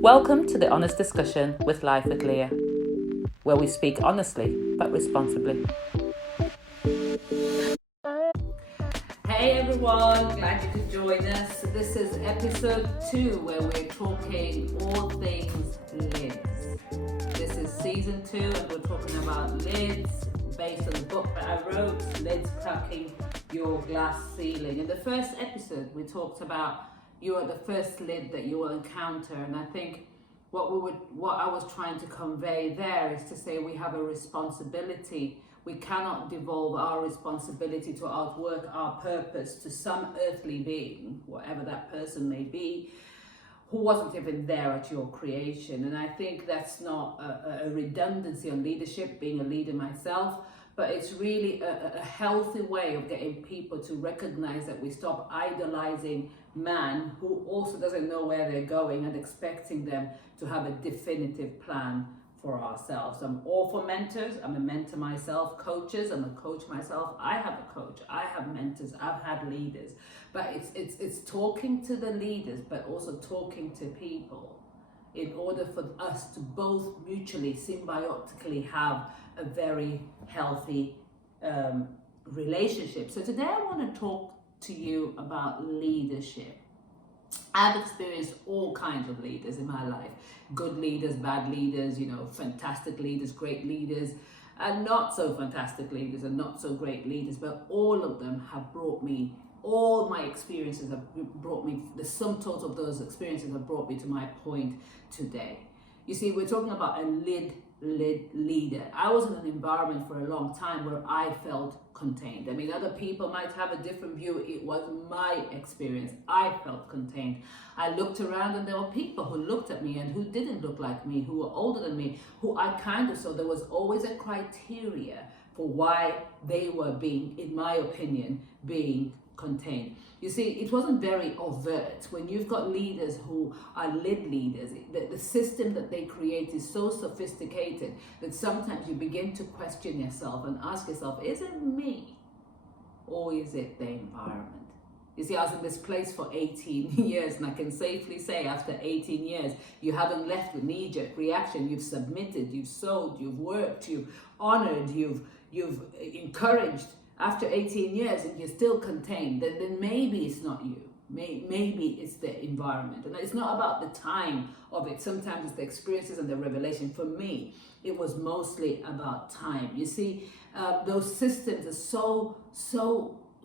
Welcome to the Honest Discussion with Life with Leah, where we speak honestly but responsibly. Hey everyone, glad you could join us. This is episode 2 where we're talking all things lids. This is season 2 and we're talking about lids based on the book that I wrote, Lids Cracking Your Glass Ceiling. In the first episode we talked about you are the first lid that you will encounter, and I think what I was trying to convey there is to say we have a responsibility. We cannot devolve our responsibility to outwork our purpose to some earthly being, whatever that person may be, who wasn't even there at your creation. And I think that's not a redundancy on leadership, being a leader myself, but it's really a healthy way of getting people to recognize that we stop idolizing man who also doesn't know where they're going and expecting them to have a definitive plan for ourselves. I'm all for mentors. I'm a mentor myself. Coaches, I'm a coach myself. I have a coach. I have mentors. I've had leaders. But it's talking to the leaders, but also talking to people in order for us to both mutually, symbiotically have a very healthy relationship. So today I want to talk to you about leadership. I've experienced all kinds of leaders in my life. Good leaders, bad leaders, fantastic leaders, great leaders, and not so fantastic leaders and not so great leaders, but all of them have brought me, all my experiences have brought me, the sum total of those experiences have brought me to my point today. You see, we're talking about a lid leader. I was in an environment for a long time where I felt contained. I mean, other people might have a different view. It was my experience. I felt contained. I looked around and there were people who looked at me and who didn't look like me, who were older than me, who I kind of saw. There was always a criteria for why they were being, in my opinion, being contained. You see, it wasn't very overt. When you've got leaders who are lid leaders, the system that they create is so sophisticated that sometimes you begin to question yourself and ask yourself, is it me or is it the environment? You see, I was in this place for 18 years, and I can safely say after 18 years, you haven't left with knee-jerk reaction. You've submitted, you've sold, you've worked, you've honored, you've encouraged. After 18 years and you're still contained, then maybe it's not you. Maybe it's the environment. And it's not about the time of it. Sometimes it's the experiences and the revelation. For me, it was mostly about time. You see, those systems are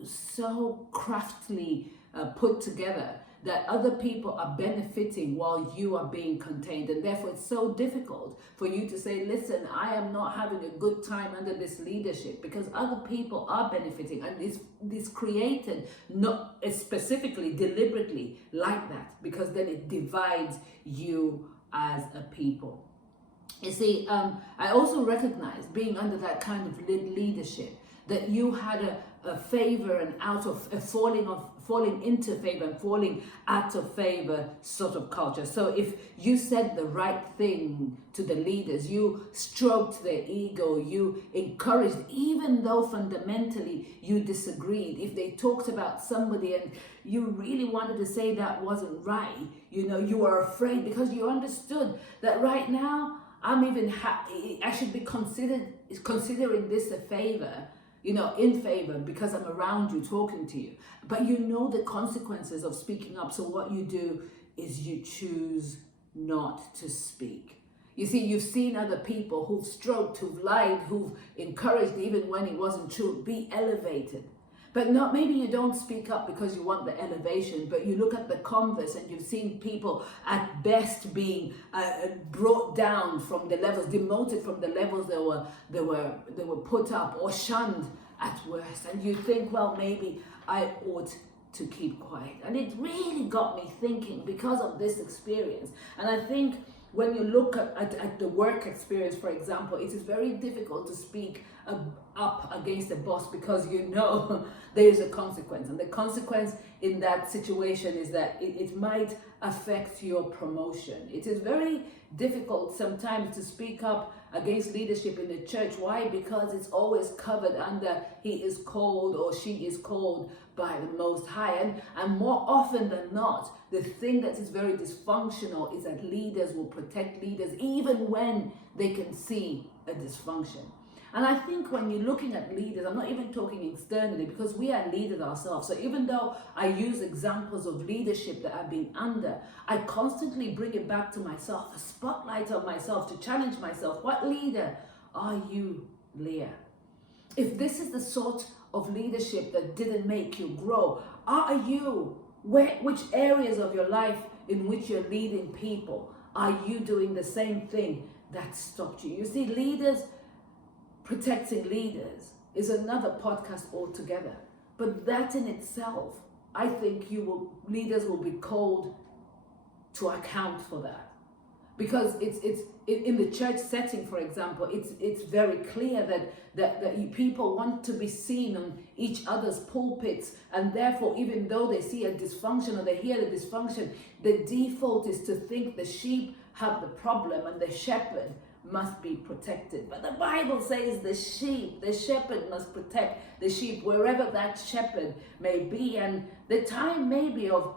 so craftily put together that other people are benefiting while you are being contained. And therefore it's so difficult for you to say, listen, I am not having a good time under this leadership, because other people are benefiting. And it's created not specifically, deliberately like that, because then it divides you as a people. You see, I also recognize being under that kind of leadership, that you had a favor and out of a falling into favor and falling out of favor sort of culture. So if you said the right thing to the leaders, you stroked their ego, you encouraged, even though fundamentally you disagreed. If they talked about somebody and you really wanted to say that wasn't right, you were afraid because you understood that right now I'm even happy. I should be considering this a favor, in favor, because I'm around you talking to you. But you know the consequences of speaking up. So what you do is you choose not to speak. You see, you've seen other people who've stroked, who've lied, who've encouraged even when it wasn't true, be elevated. But maybe you don't speak up because you want the elevation, but you look at the converse and you've seen people at best being brought down from the levels, demoted from the levels they were put up, or shunned at worst. And you think, well, maybe I ought to keep quiet. And it really got me thinking because of this experience. And I think when you look at the work experience, for example, it is very difficult to speak up against the boss, because there is a consequence. And the consequence in that situation is that it might affect your promotion. It is very difficult sometimes to speak up against leadership in the church. Why? Because it's always covered under he is called or she is called by the Most High. And more often than not, the thing that is very dysfunctional is that leaders will protect leaders even when they can see a dysfunction. And I think when you're looking at leaders, I'm not even talking externally, because we are leaders ourselves. So even though I use examples of leadership that I've been under, I constantly bring it back to myself, a spotlight on myself to challenge myself. What leader are you, Leah? If this is the sort of leadership that didn't make you grow, are you, which areas of your life in which you're leading people, are you doing the same thing that stopped you? You see, leaders, protecting leaders is another podcast altogether. But that in itself, I think leaders will be called to account for that. Because it's in the church setting, for example, it's very clear that people want to be seen on each other's pulpits, and therefore, even though they see a dysfunction or they hear the dysfunction, the default is to think the sheep have the problem and the shepherd must be protected. But the Bible says the shepherd must protect the sheep wherever that shepherd may be. And the time maybe of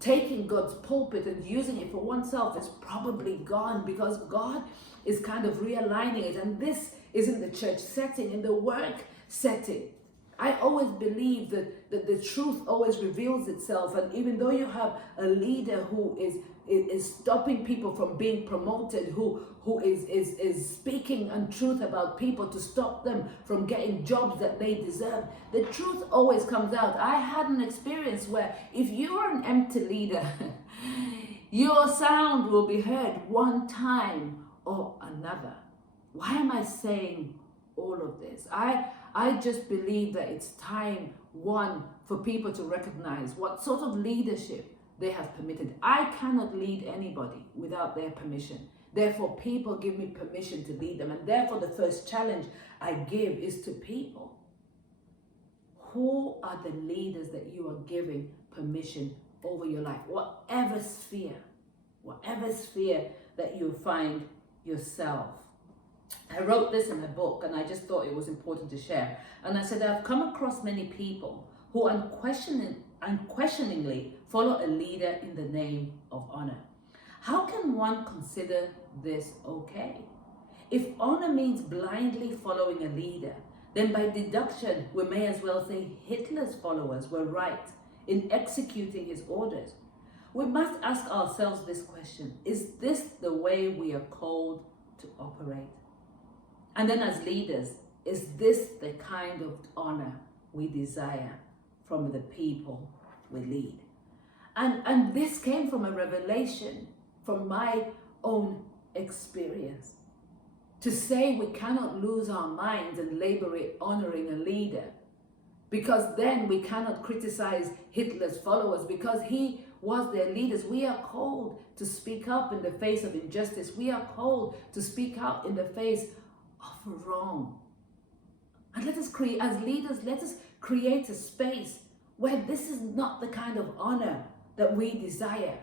taking God's pulpit and using it for oneself is probably gone, because God is kind of realigning it. And this is in the church setting, in the work setting. I always believe that the truth always reveals itself. And even though you have a leader who is stopping people from being promoted, who is speaking untruth about people to stop them from getting jobs that they deserve, the truth always comes out. I had an experience where if you're an empty leader, your sound will be heard one time or another. Why am I saying all of this? I just believe that it's time, one, for people to recognize what sort of leadership they have permitted. I cannot lead anybody without their permission. Therefore, people give me permission to lead them. And therefore, the first challenge I give is to people. Who are the leaders that you are giving permission over your life? Whatever sphere that you find yourself. I wrote this in a book, and I just thought it was important to share. And I said, I've come across many people who unquestioningly follow a leader in the name of honor. How can one consider this okay? If honor means blindly following a leader, then by deduction, we may as well say Hitler's followers were right in executing his orders. We must ask ourselves this question: is this the way we are called to operate? And then as leaders, is this the kind of honor we desire from the people we lead? And this came from a revelation from my own experience. To say we cannot lose our minds and labor it honoring a leader, because then we cannot criticize Hitler's followers because he was their leaders. We are called to speak up in the face of injustice. We are called to speak out in the face of wrong. And let us create, as leaders, let us create a space where this is not the kind of honor that we desire.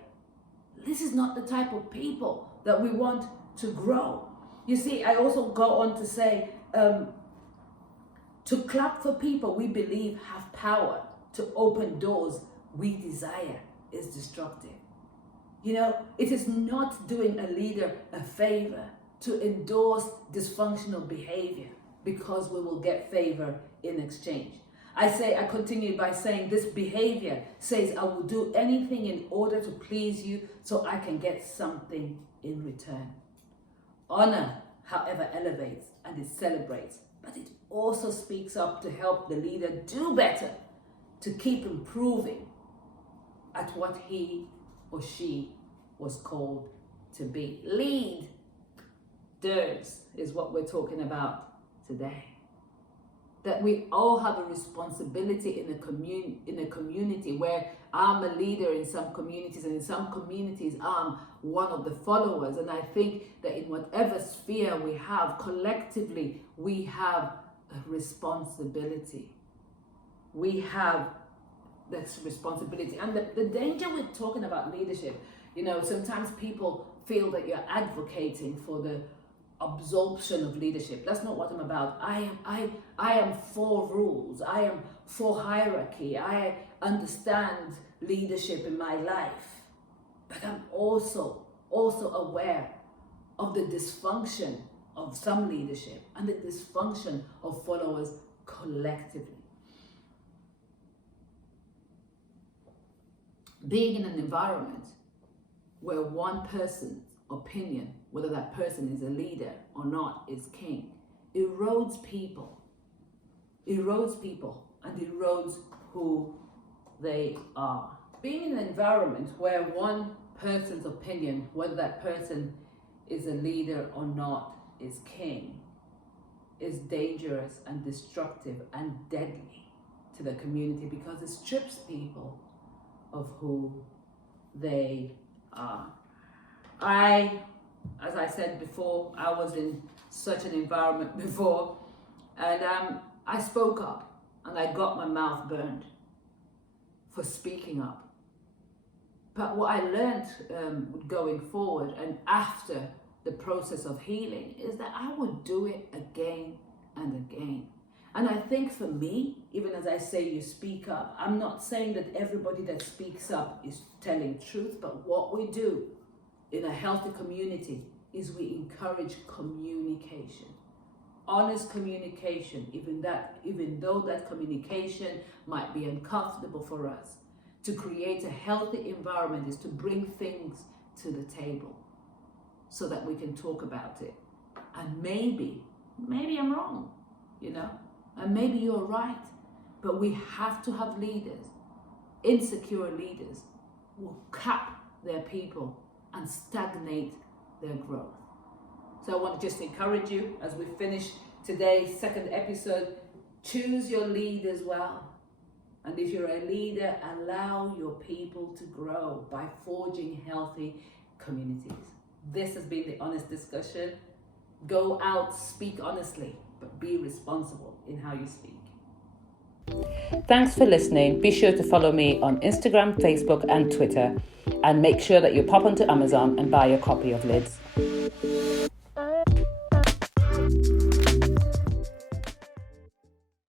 This is not the type of people that we want to grow. You see, I also go on to say, to clap for people we believe have power to open doors we desire is destructive. You know, it is not doing a leader a favor to endorse dysfunctional behavior because we will get favor in exchange. I continue by saying this behavior says I will do anything in order to please you so I can get something in return. Honor, however, elevates and it celebrates, but it also speaks up to help the leader do better, to keep improving at what he or she was called to be. Leaders is what we're talking about today. That we all have a responsibility in a community where I'm a leader in some communities, and in some communities I'm one of the followers. And I think that in whatever sphere we have, collectively, we have a responsibility. We have this responsibility. And the danger with talking about leadership, you know, sometimes people feel that you're advocating for absorption of leadership. That's not what I'm about. I am for rules. I am for hierarchy. I understand leadership in my life, but I'm also aware of the dysfunction of some leadership and the dysfunction of followers collectively. Being in an environment where one person's opinion, whether that person is a leader or not, is king, erodes people and erodes who they are. Being in an environment where one person's opinion, whether that person is a leader or not, is king, is dangerous and destructive and deadly to the community, because it strips people of who they are. As I said before, I was in such an environment before, and I spoke up and I got my mouth burned for speaking up. But what I learned going forward and after the process of healing is that I would do it again and again. And I think for me, even as I say you speak up, I'm not saying that everybody that speaks up is telling truth, but what we do in a healthy community is we encourage communication. Honest communication, even though that communication might be uncomfortable for us. To create a healthy environment is to bring things to the table so that we can talk about it. And maybe I'm wrong, and maybe you're right, but we have to have leaders, insecure leaders, who cap their people and stagnate their growth. So I want to just encourage you as we finish today's second episode, choose your leaders well. And if you're a leader, allow your people to grow by forging healthy communities. This has been the Honest Discussion. Go out, speak honestly, but be responsible in how you speak. Thanks for listening. Be sure to follow me on Instagram, Facebook, and Twitter. And make sure that you pop onto Amazon and buy a copy of Lids.